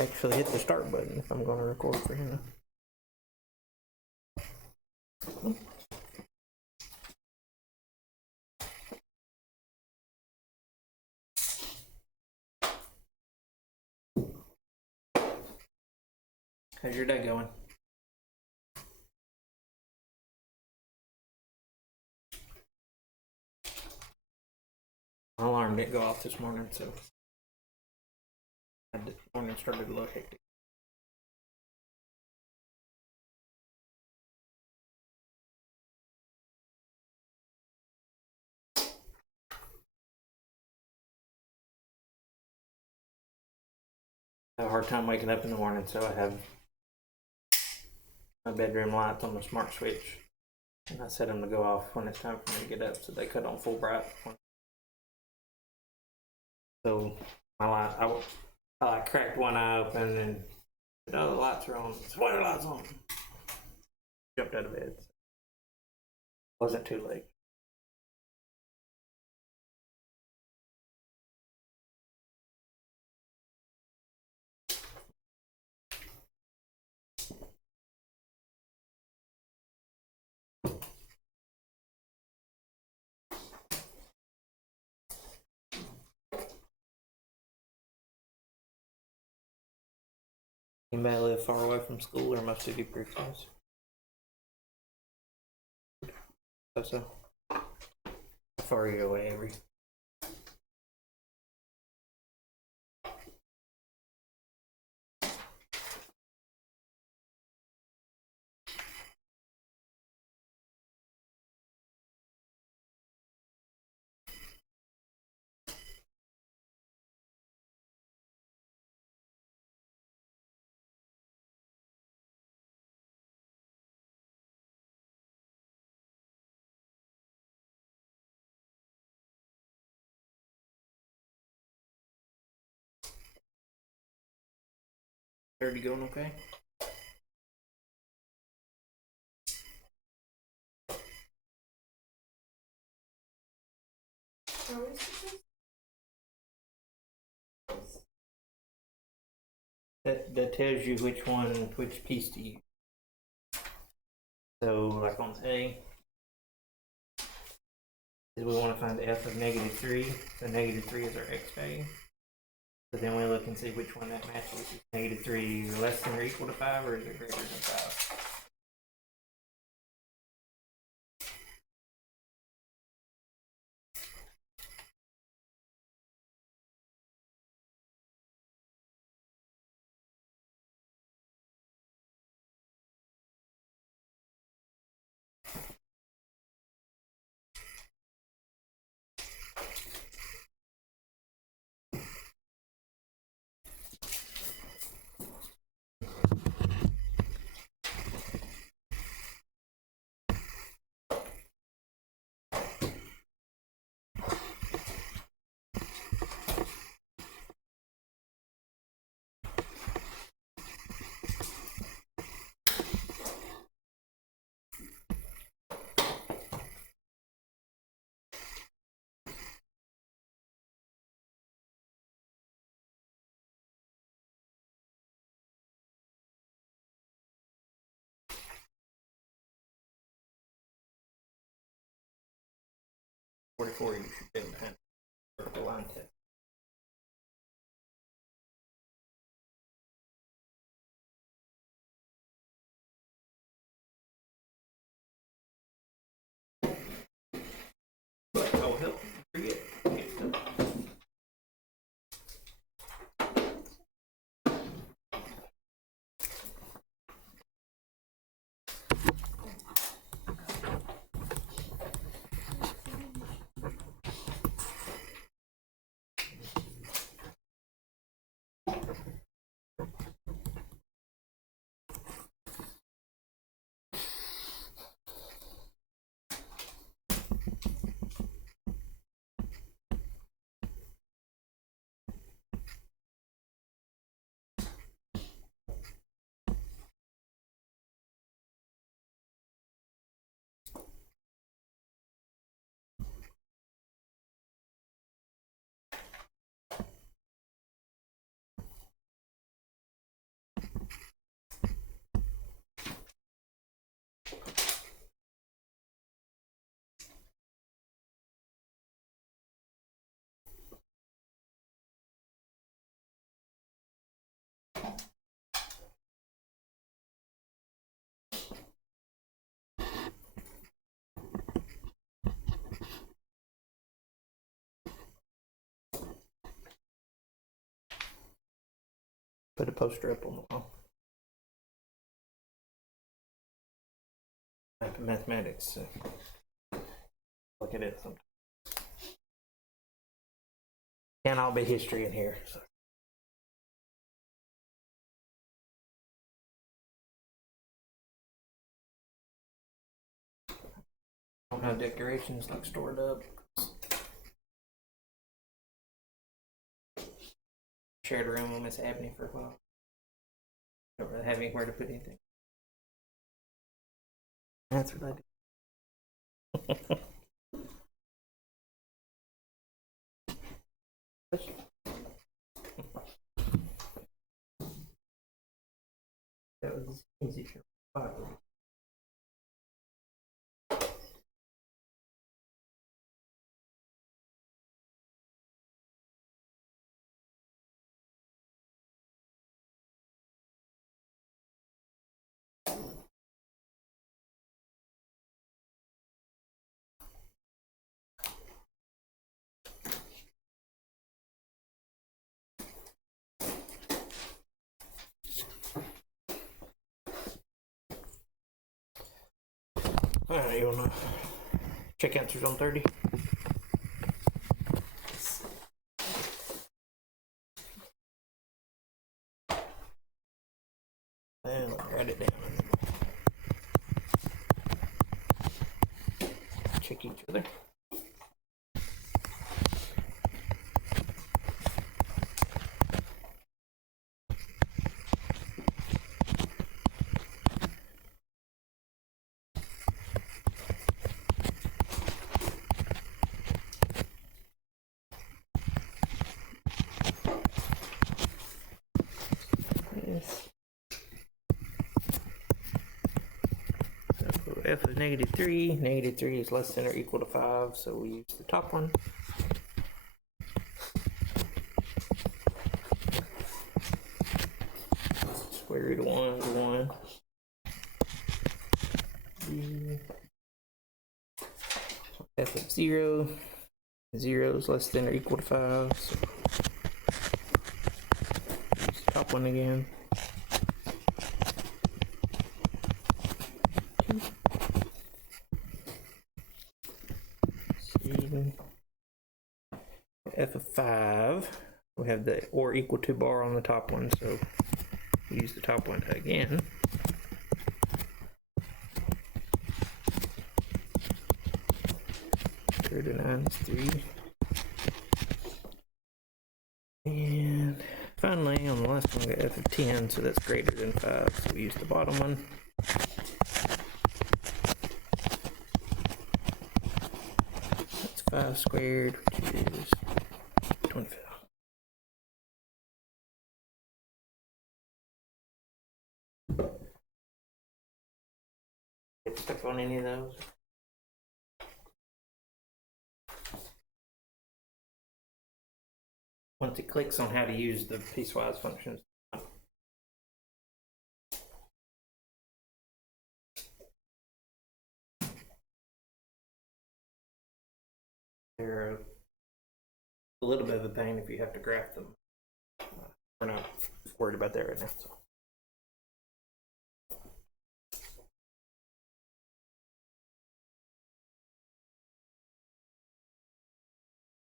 actually hit the start button if I'm going to record for him. How's your day going? My alarm didn't go off this morning, so this morning started a little hectic. I have a hard time waking up in the morning, so I have my bedroom lights on the smart switch, and I set them to go off when it's time for me to get up, so they cut on full bright. So my light, I cracked one eye open and said, "Oh, the lights are on." So why are the lights on? Jumped out of bed. Wasn't too late. Anybody live far away from school, or most of you pretty close? So, how far are you away, Avery? Thirty going okay? That tells you which piece to use. So, like on A, we want to find f of -3. So -3 is our x value. So then we look and see which one that matches. Is -3 less than or equal to 5, or is it greater than 5? You should be able to handle vertical line test. But I will help you forget. Put a poster up on the wall. Mathematics. So look at it sometimes. Can't all be history in here. So. I don't have decorations like stored up. Shared a room with Miss Abney for a while. Don't really have anywhere to put anything. That's what I do. That was easy for me. Alright, you wanna check answers on 30? And write it down. Check each other. So f is -3. -3 is less than or equal to 5, so we use the top one. Square root of 1 is 1. F of 0. 0 is less than or equal to 5, so use the top one again. F of 5, we have the or equal to bar on the top one, so we use the top one again. Root of 9 is 3. And finally, on the last one, we got f of 10, so that's greater than 5, so we use the bottom one. That's 5 squared, which is 25. Get stuck on any of those? Once it clicks on how to use the piecewise functions. They're a little bit of a pain if you have to graph them. We're not worried about that right now. So.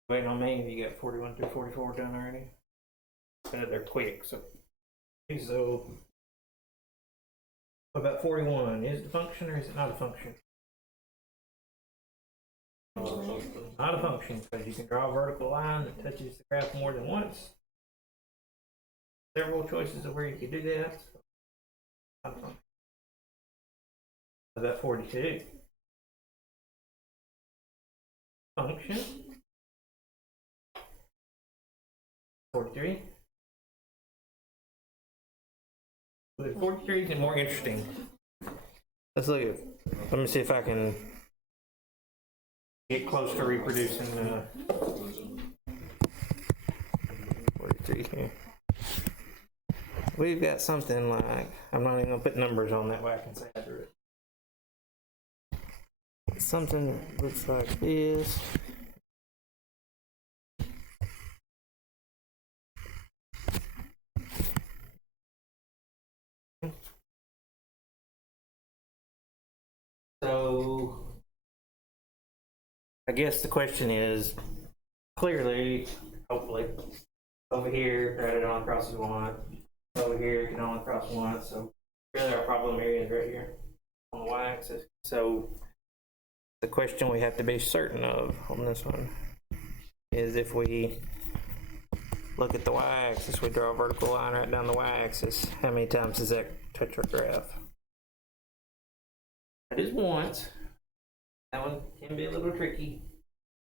Waiting on me if you got 41 through 44 done already. They're quick, so what about 41? Is it a function or is it not a function? Not a function, because you can draw a vertical line that touches the graph more than once. Several choices of where you could do that. Not a function. What about 42? Function. 43. 43 is more interesting. Let's look at. Let me see if I can get close to reproducing 43 here. We've got something like, I'm not even gonna put numbers on that way I can say I drew it. Something that looks like this. I guess the question is, clearly, hopefully, over here, write it on across as one. Over here, it can only cross once. So really our problem area is right here on the y-axis. So the question we have to be certain of on this one is if we look at the y-axis, we draw a vertical line right down the y-axis, how many times does that touch our graph? That is once. That one can be a little tricky,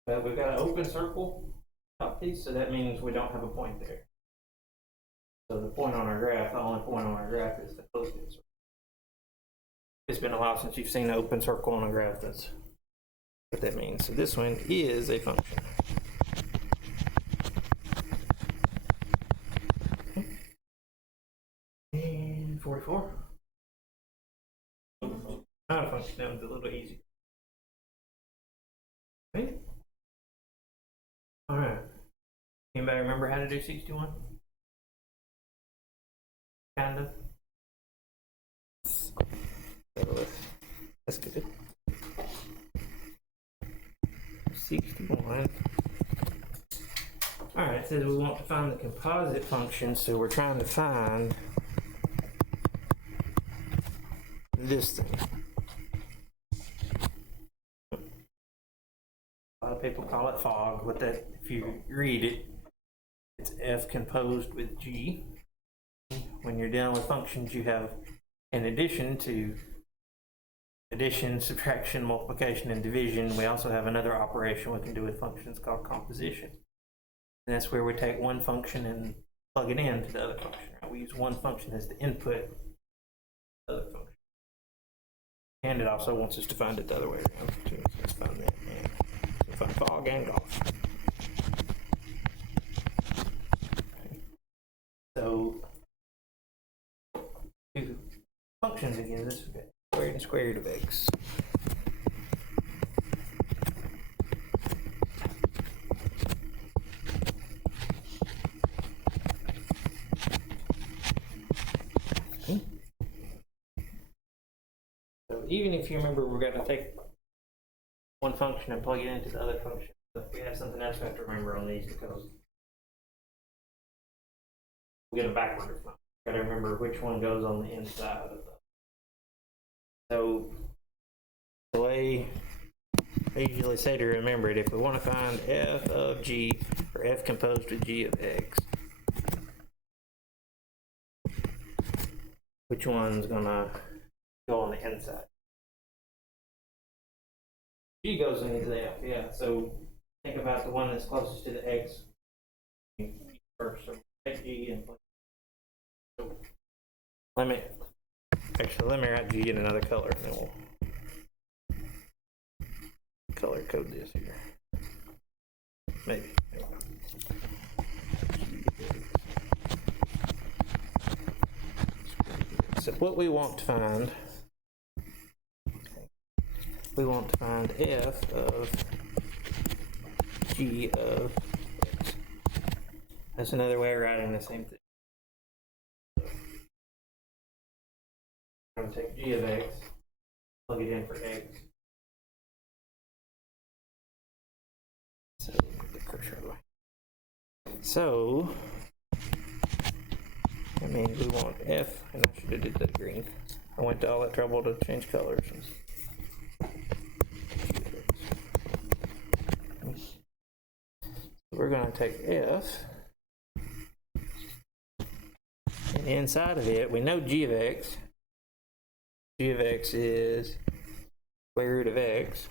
but we've got an open circle top piece, so that means we don't have a point there. So the point on our graph, the only point on our graph is the closest. It's been a while since you've seen an open circle on a graph. That's what that means. So this one is a function. And 44. Not a function, that one's a little easier. Okay. All right. Anybody remember how to do 61? Kind of. That's good. 61. All right, it says we want to find the composite function, so we're trying to find this thing. A lot of people call it fog, but that, if you read it, it's f composed with g. When you're dealing with functions, you have, in addition to addition, subtraction, multiplication, and division, we also have another operation we can do with functions called composition. And that's where we take one function and plug it into the other function. Right? We use one function as the input to the other function. And it also wants us to find it the other way around. So let's find that. Yeah. So find fog and golf. Okay. So two functions again. This is squared and square root of x. Okay. So even if you remember, we're going to take one function and plug it into the other function. But we have something else we have to remember on these because we get a backward. Got to remember which one goes on the inside of the. So the way I usually say to remember it, if we want to find f of g, or f composed with g of x, which one's gonna go on the inside? G goes into the f, yeah. So think about the one that's closest to the x first. So take g and so let me write g in another color, and then we'll color code this here. Maybe. So what we want to find, f of g of x. That's another way of writing the same thing. I'm going to take g of x, plug it in for x. So the cursor away. So that means we want f, and I should have did that green. I went to all that trouble to change colors. We're going to take f, and inside of it, we know g of x. G of x is square root of x.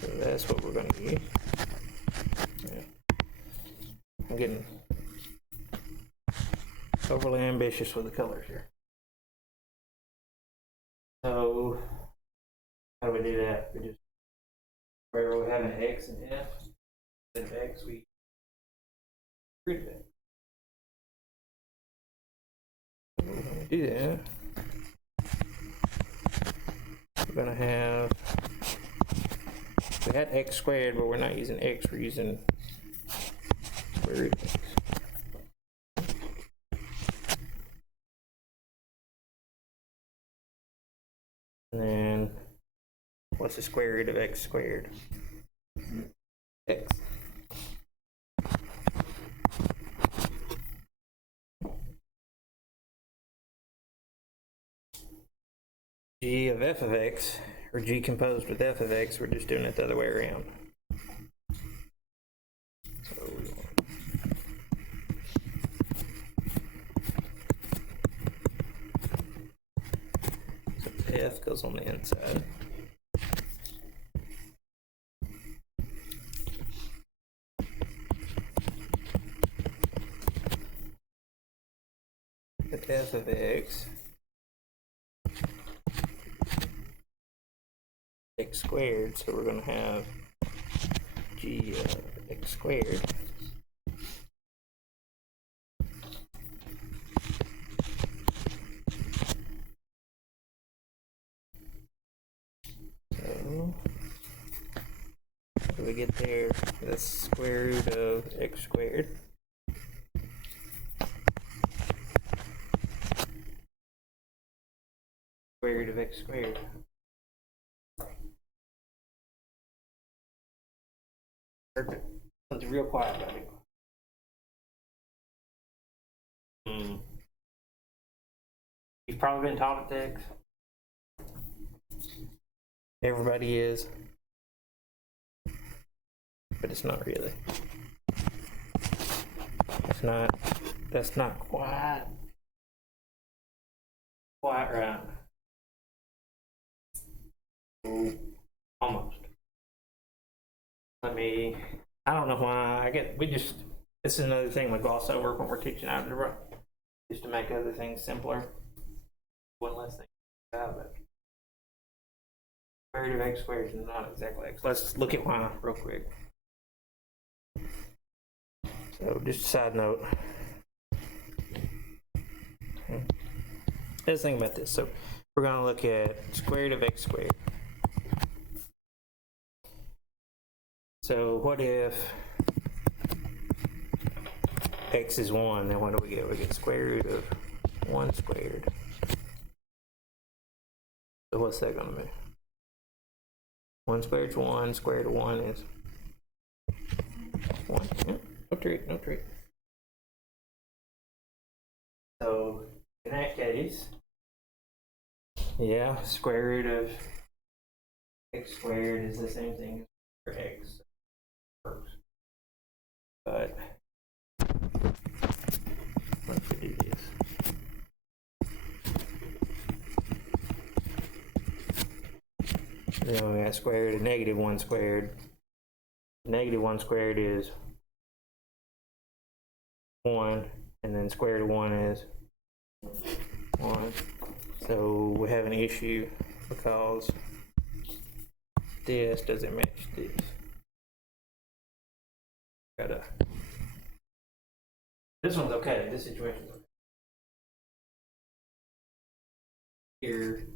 So that's what we're going to use. Yeah. I'm getting overly ambitious with the colors here. So how do we do that? We just, wherever we have an x and f, instead of x, we root of x. So we're going to do that. We're going to have, we had x squared, but we're not using x, we're using square root of x. And then what's the square root of x squared? x. G of f of x, or g composed with f of x, we're just doing it the other way around. So we want f goes on the inside. But f of x squared, so we're going to have g of x squared so how do we get there? That's square root of x squared. Square root of x squared. Something real quiet about it. You've probably been taught at X. Everybody is. But it's not really. It's not, that's not quite right. Ooh, almost. I don't know why, this is another thing we gloss over when we're teaching algebra, just to make other things simpler. One less thing about it. Square root of x squared is not exactly x. Let's look at why real quick. So just a side note. Let's think about this. So we're going to look at square root of x squared. So what if x is 1, then what do we get? We get square root of 1 squared. So what's that going to be? 1 squared is 1, square root of 1 is 1. Yeah, no trick, no trick. So in that case, yeah, square root of x squared is the same thing for x. Works. But let's do this. Then we got square root of negative 1 squared. Negative 1 squared is 1, and then square root of 1 is 1. So we have an issue because this doesn't match this. This one's okay. This situation's okay. Here.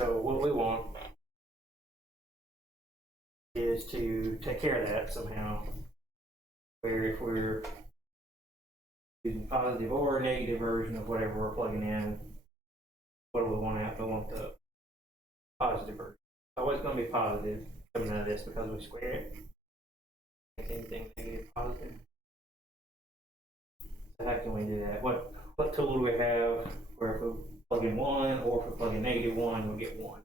So what we want is to take care of that somehow, where if we're using positive or negative version of whatever we're plugging in, what do we want out? We want the positive version. It's always going to be positive coming out of this because we squared it. Make anything negative positive. So how can we do that? What tool do we have where if we plug in 1 or if we plug in negative 1, we'll get 1?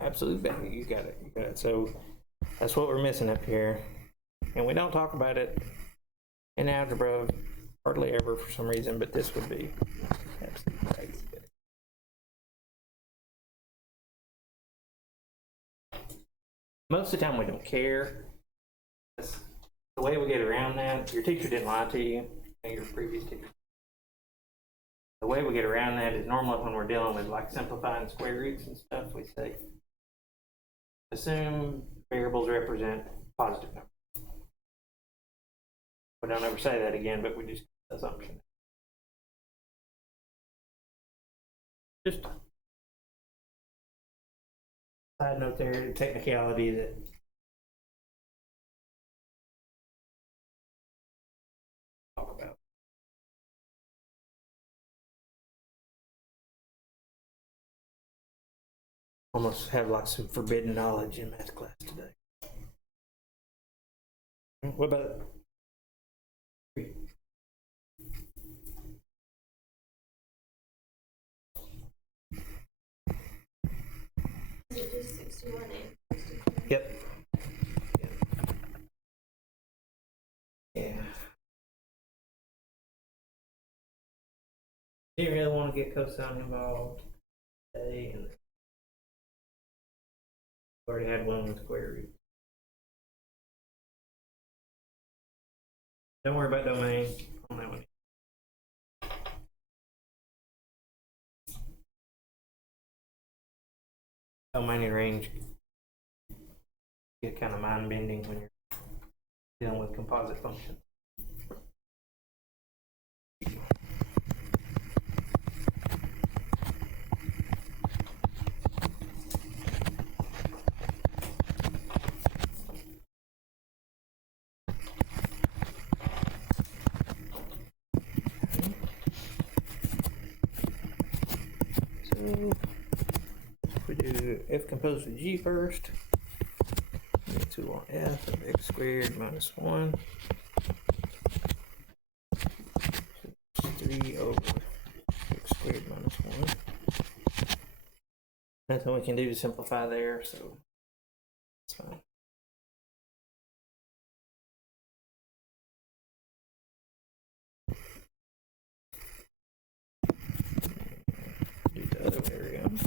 Absolute value, you got it. So that's what we're missing up here. And we don't talk about it in algebra hardly ever for some reason, but this would be absolute value. Most of the time we don't care. That's the way we get around that. Your teacher didn't lie to you, your previous teacher. The way we get around that is normally when we're dealing with like simplifying square roots and stuff, we say assume variables represent positive numbers. We don't ever say that again, but we just assumption. Just side note there, the technicality that talk about. almost have like some forbidden knowledge in math class today. What about Is it just 61 and 62? Yep. Yeah. Didn't really want to get cosine involved today, and already had one with square root. Don't worry about domain on that one. Domain and range get kind of mind bending when you're dealing with composite functions. So we do f composed with g first. 2 on f of x squared minus 1. 3 over x squared minus 1. Nothing we can do to simplify there, so that's fine. Do the other way around.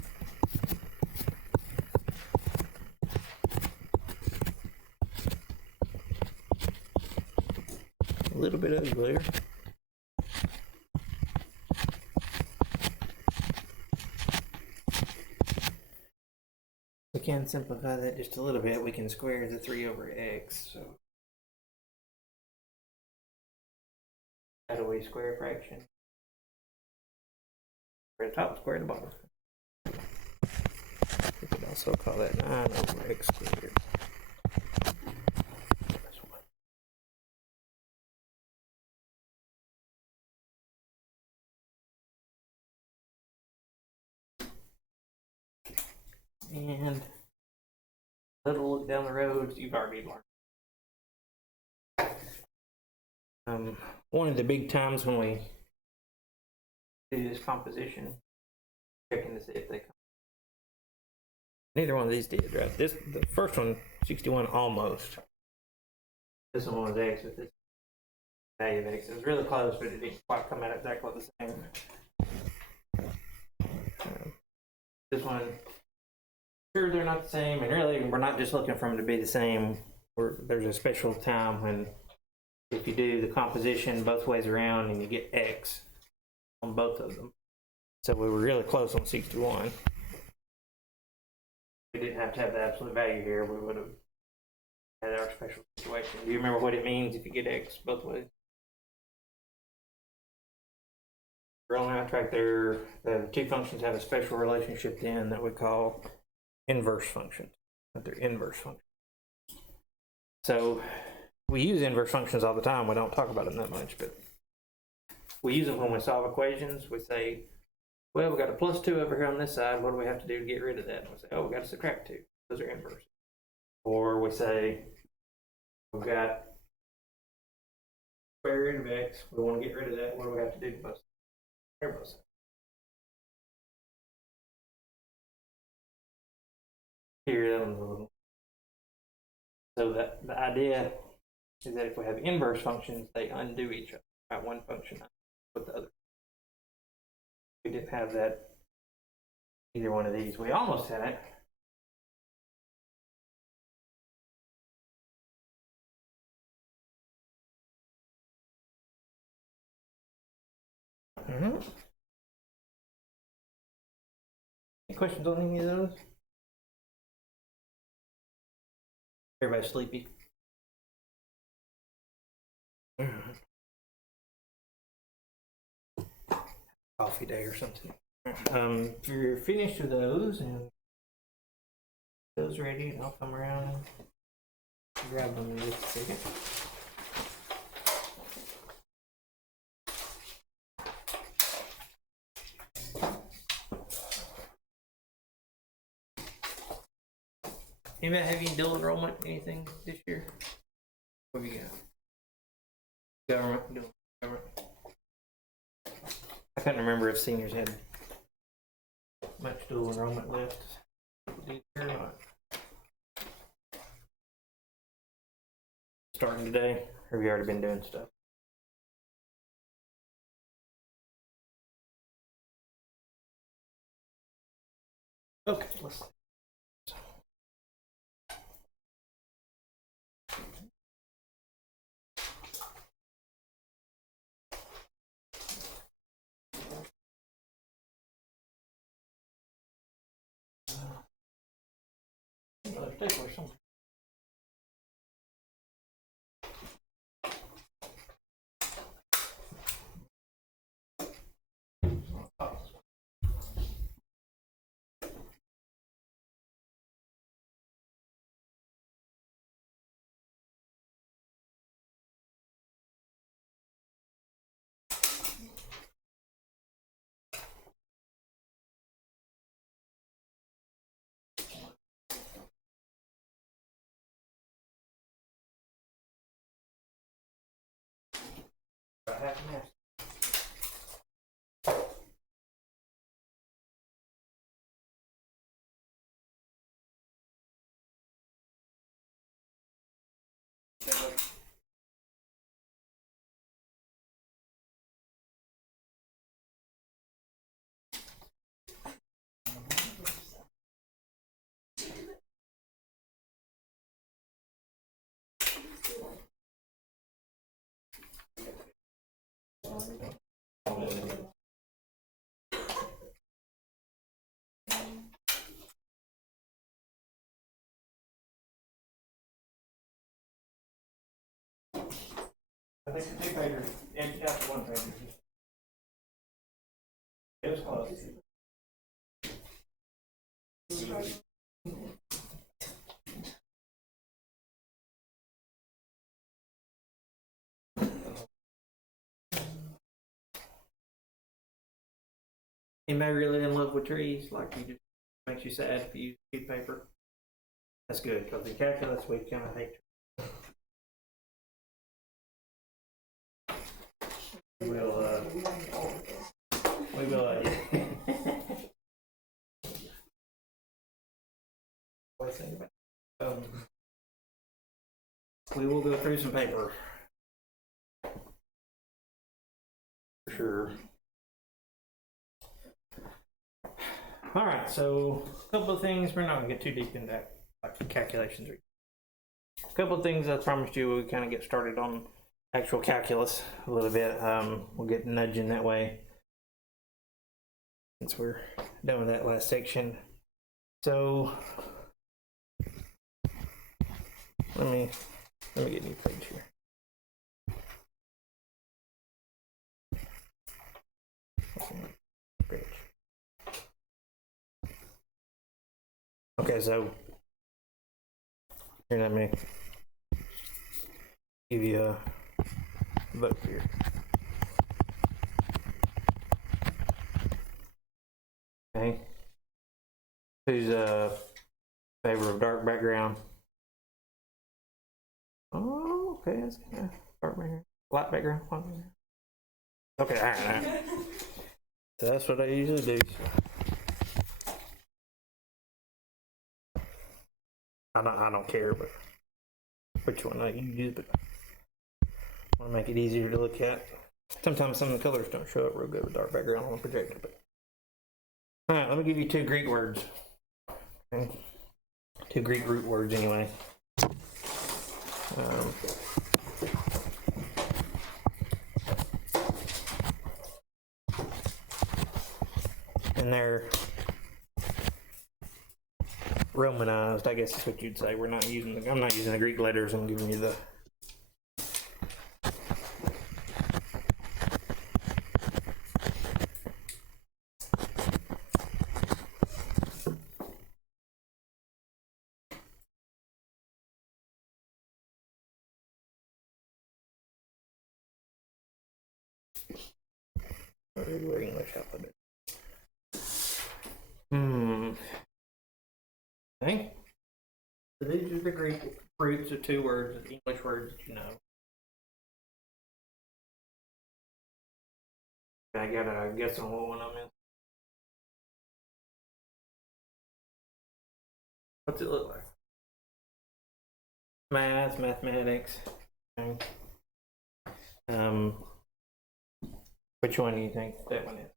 A little bit uglier. We can simplify that just a little bit. We can square the 3 over x. So how do we square a fraction? Square the top, square the bottom. We could also call that 9 over x squared. And a little look down the road, you've already learned. One of the big times when we do this composition, checking to see if they come. Neither one of these did, right? The first one, 61, almost. This one was x with this value of x. It was really close, but it didn't quite come out exactly the same. This one, sure, they're not the same, and really, we're not just looking for them to be the same. There's a special time when if you do the composition both ways around and you get x on both of them. So we were really close on 61. We didn't have to have the absolute value here. We would have had our special situation. Do you remember what it means if you get x both ways? We're on our track there. The two functions have a special relationship then that we call inverse functions. That they're inverse functions. So we use inverse functions all the time. We don't talk about them that much, but we use them when we solve equations. We say, well, we got a plus 2 over here on this side. What do we have to do to get rid of that? And we say, oh, we got to subtract 2. Those are inverse. Or we say, we've got square root of x. We want to get rid of that. What do we have to do to both sides? Here, that one's a little. So the idea is that if we have inverse functions, they undo each other. Right? One function with the other. We didn't have that either one of these. We almost had it. Any questions on any of those? Everybody sleepy? Coffee day or something. If you're finished with those and those ready, and I'll come around and grab them in just a second. Anybody have any dual enrollment, anything this year? What have you got? Government, dual government. I couldn't remember if seniors had much dual enrollment left. Did you or not? Starting today, or have you already been doing stuff? Okay, let's see. Stapler somewhere. About half an hour. I think the two pagers edged out the one pager. It was close. Anybody really in love with trees? Like you just makes you sad if you use sheet paper. That's good because in calculus we kind of hate. We will. We will go through some paper. For sure. All right, so a couple of things. We're not gonna get too deep into that, like calculations. A couple of things I promised you we kind of get started on actual calculus a little bit. We'll get nudging that way since we're done with that last section. So let me get a new page here. Okay, so here, let me give you a vote here. Okay. Who's favor of dark background? Oh, okay, that's kind of dark background. Light background. Okay, all right. So that's what I usually do. I don't care, but which one I use, but I want to make it easier to look at. Sometimes some of the colors don't show up real good with dark background on a projector. But all right, let me give you two Greek words. Okay. Two Greek root words, anyway. And they're Romanized, I guess is what you'd say. I'm not using the Greek letters. I'm giving you the regular English alphabet. Okay. So these are the Greek roots of two words, English words that you know. I got a guess on what one I'm in. What's it look like? Math, mathematics. Okay. Which one do you think that one is?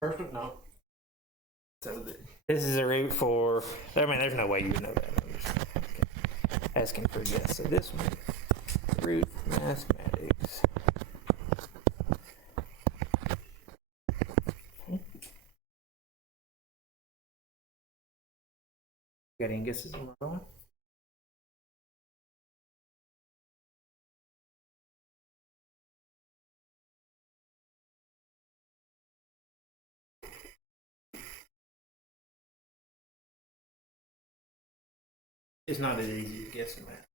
First one? No. So this is a root for, I mean, there's no way you would know that. I'm just asking for a guess. So this one, root mathematics. Got any guesses on that one? It's not as easy to guess in math.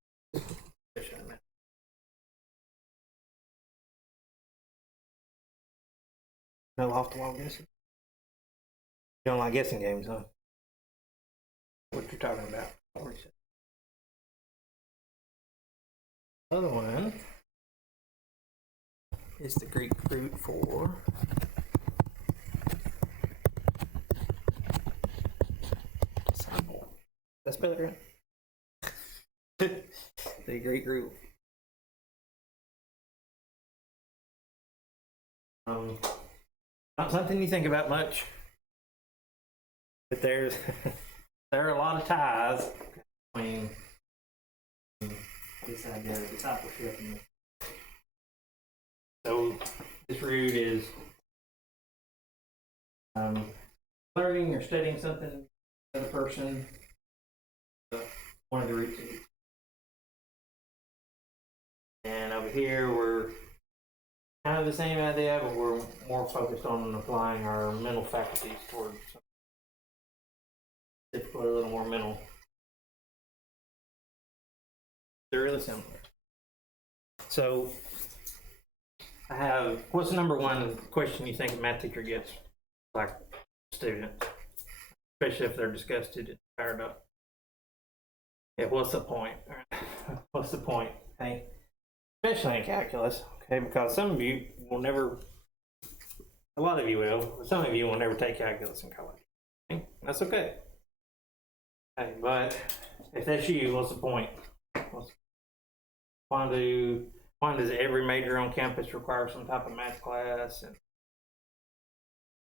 Especially in math. No off the wall guessing. You don't like guessing games, huh? What you're talking about? Other one is the Greek root for symbol. Did I spell it right? The Greek root. Not something you think about much, but there are a lot of ties between this idea of discipleship. So this root is learning or studying something with a person. One of the roots. And over here we're kind of the same idea, but we're more focused on applying our mental faculties towards typically a little more mental. They're really similar. So I have, what's the number one question you think a math teacher gets, like students, especially if they're disgusted and fired up? Yeah, what's the point? What's the point? Hey, especially in calculus, okay, because some of you will never, a lot of you will, but some of you will never take calculus in college. Okay? That's okay. Okay, but if that's you, what's the point? Why does every major on campus require some type of math class? And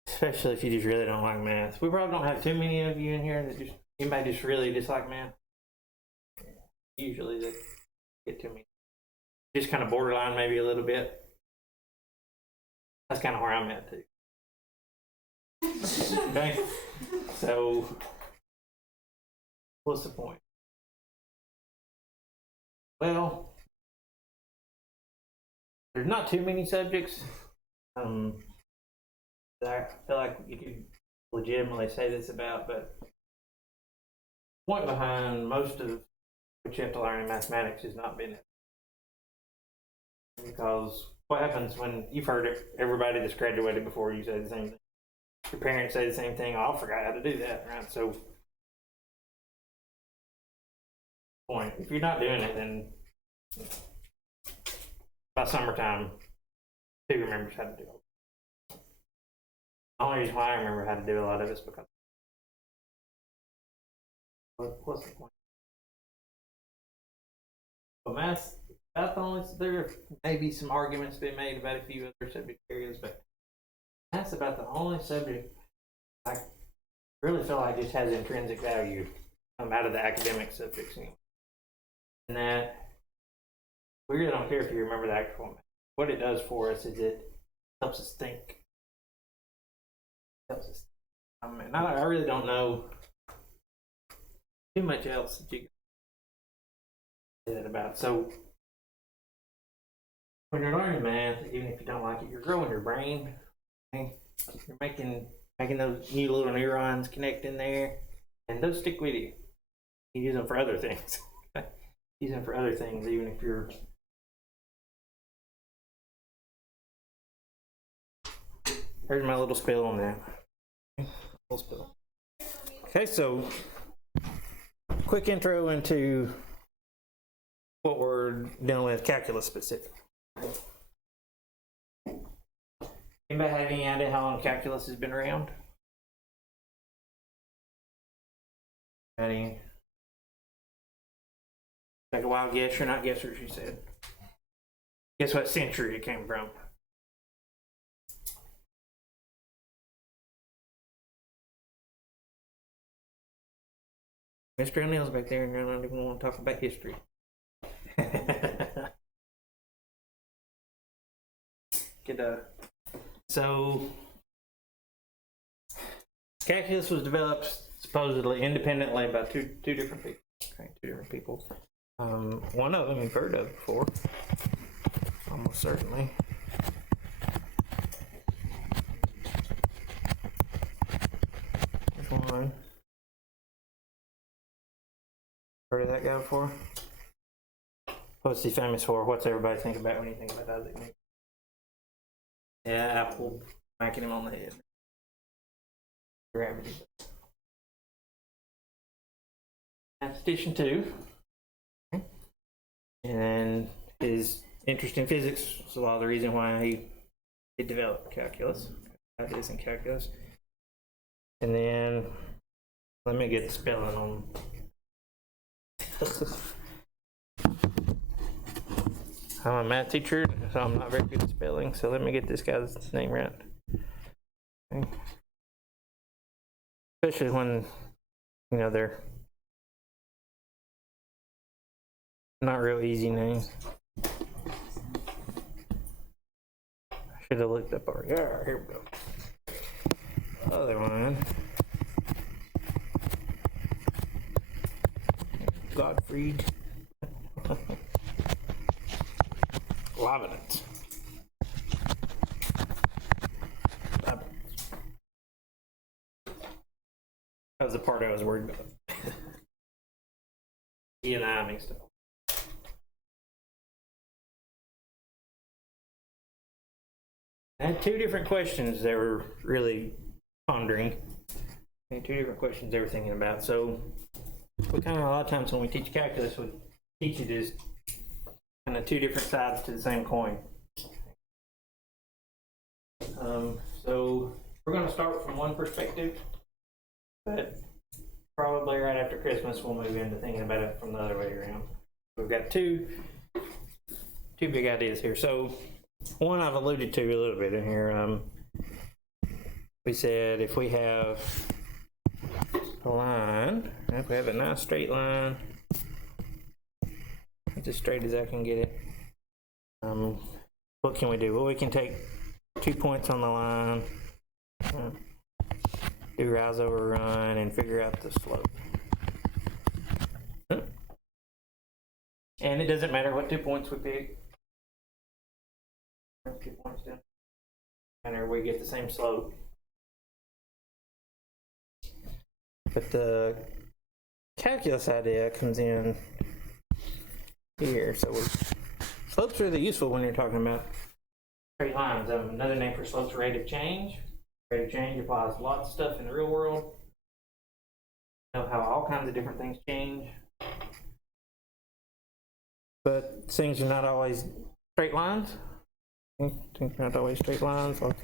especially if you just really don't like math. We probably don't have too many of you in here that just, anybody just really dislike math. Usually they get to me. Just kind of borderline maybe a little bit. That's kind of where I'm at too. Okay, so what's the point? Well, there's not too many subjects that I feel like you could legitimately say this about, but the point behind most of what you have to learn in mathematics is not being it. Because what happens when you've heard it, everybody that's graduated before you say the same thing. Your parents say the same thing. Oh, I forgot how to do that, right? So, point. If you're not doing it, then by summertime, who remembers how to do it? The only reason why I remember how to do a lot of it is because what's the point? But math, about the only, there may be some arguments to be made about a few other subject areas, but math's about the only subject I really feel like just has intrinsic value out of the academic subjects anyway. And that we really don't care if you remember the actual math. What it does for us is it helps us think. Helps us. I mean, I really don't know too much else that you can say that about. So when you're learning math, even if you don't like it, you're growing your brain. Okay? You're making those new little neurons connect in there, and those stick with you. You use them for other things. Use them for other things, even if you're. Here's my little spill on that. Little spill. Okay, so quick intro into what we're dealing with, calculus specific. Anybody have any idea how long calculus has been around? Any? Take a wild guess. You're not guessers, she said. Guess what century it came from? Mr. O'Neill's back there, and I don't even want to talk about history. So, calculus was developed supposedly independently by two different people. Okay, two different people. One of them you've heard of before, almost certainly. There's one. Heard of that guy before? What's he famous for? What's everybody think about when you think about Isaac Newton? Yeah, Apple smacking him on the head. Gravity. Mathematician too. And his interest in physics was a lot of the reason why he developed calculus, ideas in calculus. And then, let me get the spelling on. I'm a math teacher, so I'm not very good at spelling, so let me get this guy's name right. Okay. Especially when, you know, they're not real easy names. I should have looked up already. Yeah, here we go. Other one. Gottfried. Leibniz. That was the part I was worried about. E and I mixed up. I had two different questions they were really pondering. Two different questions they were thinking about. So we kind of, a lot of times when we teach calculus, we teach it as kind of two different sides to the same coin. So we're going to start from one perspective, but probably right after Christmas we'll move into thinking about it from the other way around. We've got two big ideas here. So one I've alluded to a little bit in here. We said if we have a line, if we have a nice straight line, it's as straight as I can get it. What can we do? Well, we can take 2 points on the line, do rise over run, and figure out the slope. And it doesn't matter what 2 points we pick. 2 points down. And we get the same slope. But the calculus idea comes in here. So slopes are really useful when you're talking about straight lines. Another name for slopes, rate of change. Rate of change applies to lots of stuff in the real world. You know how all kinds of different things change. But things are not always straight lines. Things are not always straight lines. Lots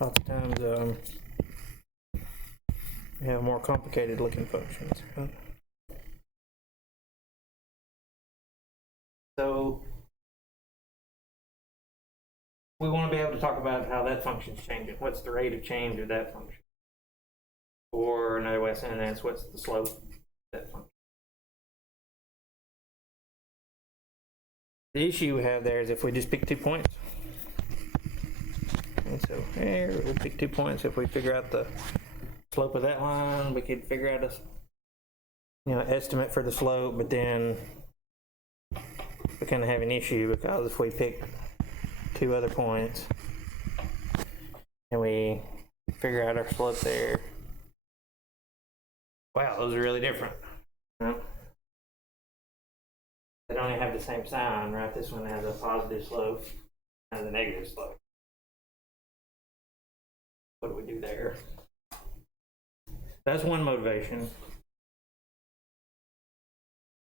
of times we have more complicated looking functions. So we want to be able to talk about how that function's changing. What's the rate of change of that function? Or another way of saying that is what's the slope of that function? The issue we have there is if we just pick 2 points. And so here we'll pick 2 points. If we figure out the slope of that line, we could figure out a estimate for the slope, but then we kind of have an issue because if we pick 2 other points and we figure out our slope there, wow, those are really different. They don't even have the same sign, right? This one has a positive slope and a negative slope. What do we do there? That's one motivation.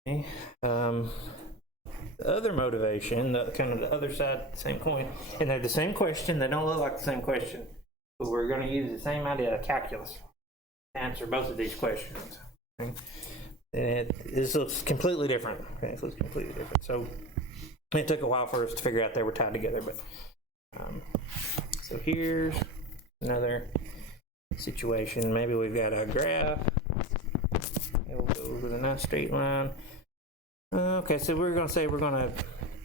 Okay. The other motivation, the kind of the other side, same coin, and they're the same question. They don't look like the same question, but we're going to use the same idea of calculus to answer both of these questions. Okay? And this looks completely different. Okay, this looks completely different. So it took a while for us to figure out they were tied together, but so here's another situation. Maybe we've got a graph. It will go with a nice straight line. Okay, so we're going to say we're going to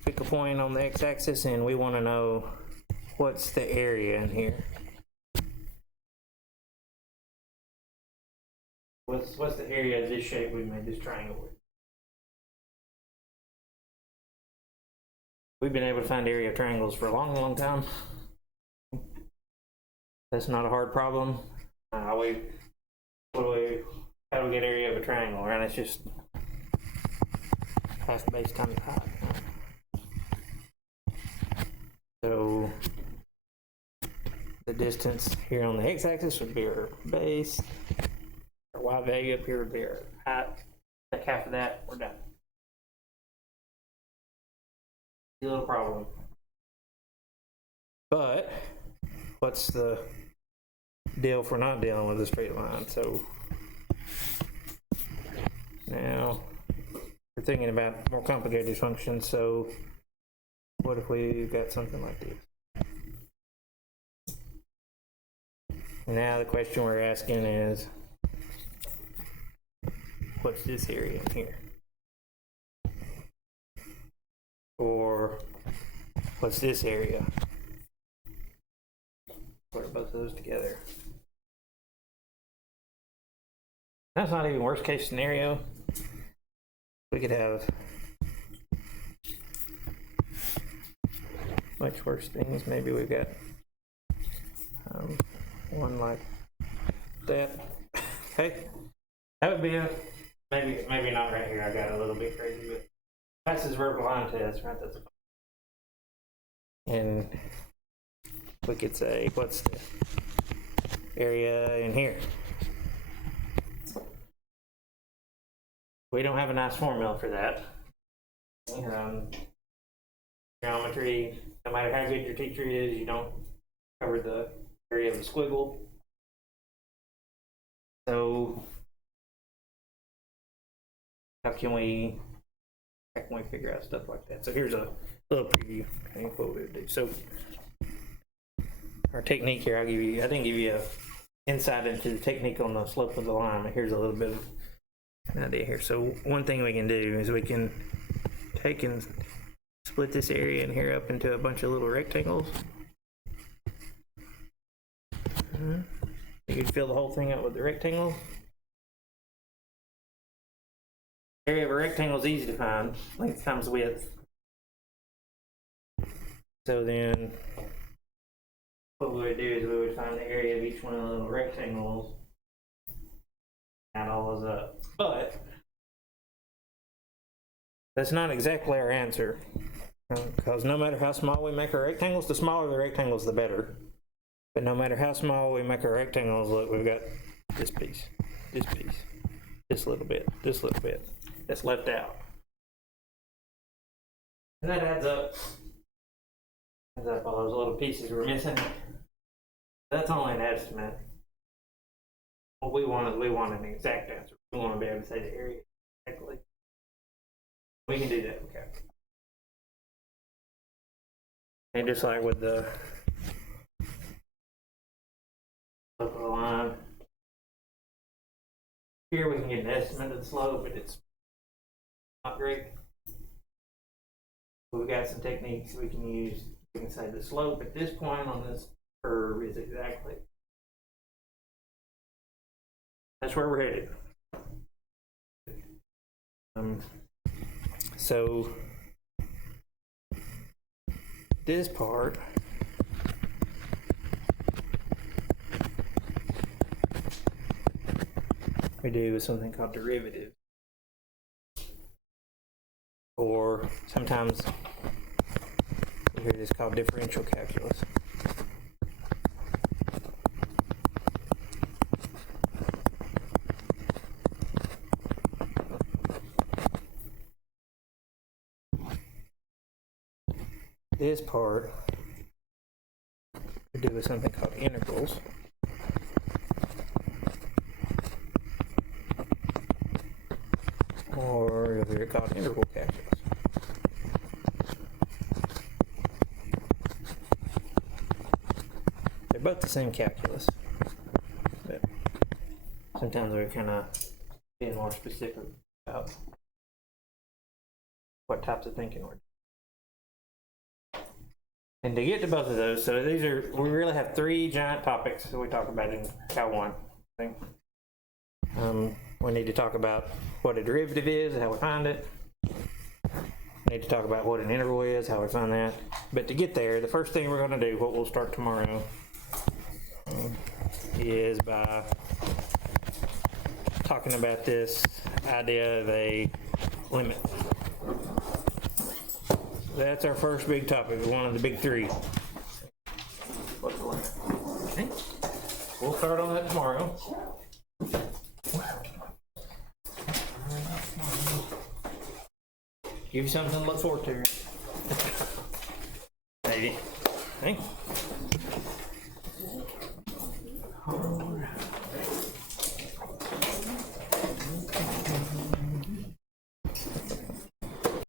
pick a point on the x-axis, and we want to know what's the area in here. What's the area of this shape we made this triangle with? We've been able to find area of triangles for a long, long time. That's not a hard problem. How do we get area of a triangle? Right? It's just half base times height. So the distance here on the x-axis would be our base. Our y value up here would be our height. Take half of that, we're done. A little problem. But what's the deal if we're not dealing with a straight line? So now we're thinking about more complicated functions. So what if we got something like this? Now the question we're asking is, what's this area in here? Or what's this area? Put both of those together. That's not even worst case scenario. We could have much worse things. Maybe we've got one like that. Okay, that would be a maybe not right here. I got a little bit crazy, but passes vertical line test, right? That's and we could say what's the area in here? We don't have a nice formula for that. Geometry, no matter how good your teacher is, you don't cover the area of a squiggle. So how can we figure out stuff like that? So here's a little preview of what we would do. So our technique here, I didn't give you a insight into the technique on the slope of the line, but here's a little bit of an idea here. So one thing we can do is we can take and split this area in here up into a bunch of little rectangles. You can fill the whole thing up with the rectangle. Area of a rectangle is easy to find, length times width. So then what we would do is we would find the area of each one of the little rectangles, add all those up. But that's not exactly our answer, because no matter how small we make our rectangles, the smaller the rectangles, the better. But no matter how small we make our rectangles, look, we've got this piece, this little bit that's left out. And that adds up all those little pieces we're missing. That's only an estimate. What we want an exact answer. We want to be able to say the area exactly. We can do that, okay. And just like with the slope of the line, here we can get an estimate of the slope, but it's not great. But we've got some techniques we can use. We can say the slope at this point on this curve is exactly. That's where we're headed. So this part we do something called derivative, or sometimes we hear this called differential calculus. this part to do with something called integrals. Or you'll hear it called integral calculus. They're both the same calculus, but sometimes they're kind of being more specific about what types of thinking we're doing. And to get to both of those, so we really have three giant topics that we talk about in Cal 1. We need to talk about what a derivative is, how we find it. We need to talk about what an integral is, how we find that. But to get there, the first thing we're going to do, what we'll start tomorrow, is by talking about this idea of a limit. That's our first big topic, one of the big three. What's the limit? Okay. We'll start on that tomorrow. Give you something to look forward to. Maybe. Okay.